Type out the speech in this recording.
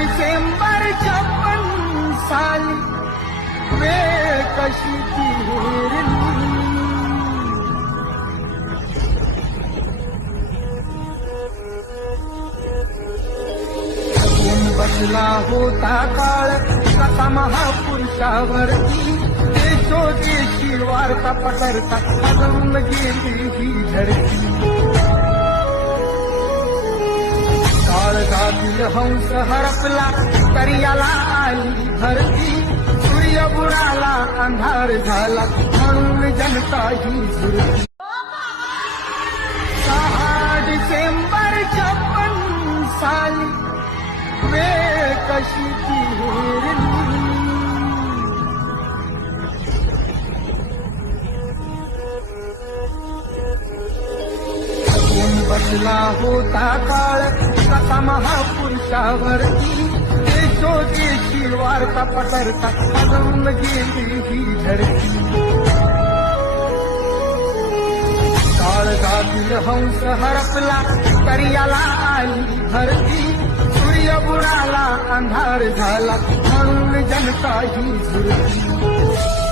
डिसेंबर 56 साली वेळ कशी ती हेरली. बसला होता काळ कथा महापुरुषावरती. देशोदेशी वार्ता पसरता हलवून गेली ही धरती. काळजातील हंस हरपला तरी याला आली भरती. सूर्य बुडाला अंधार झाला म्हणून जनता ही झुरती. 6 डिसेंबर 56 साली वेळ कशी ती हेरली. बसला होता काळ कथा महापुरुषावरती. देशोदेशी वार्ता पसरता हलवून गेली ही धरती. काळजातील हंस हरपला तरी याला आली भरती. सूर्य बुडाला अंधार झाला म्हणून जनता ही झुरती.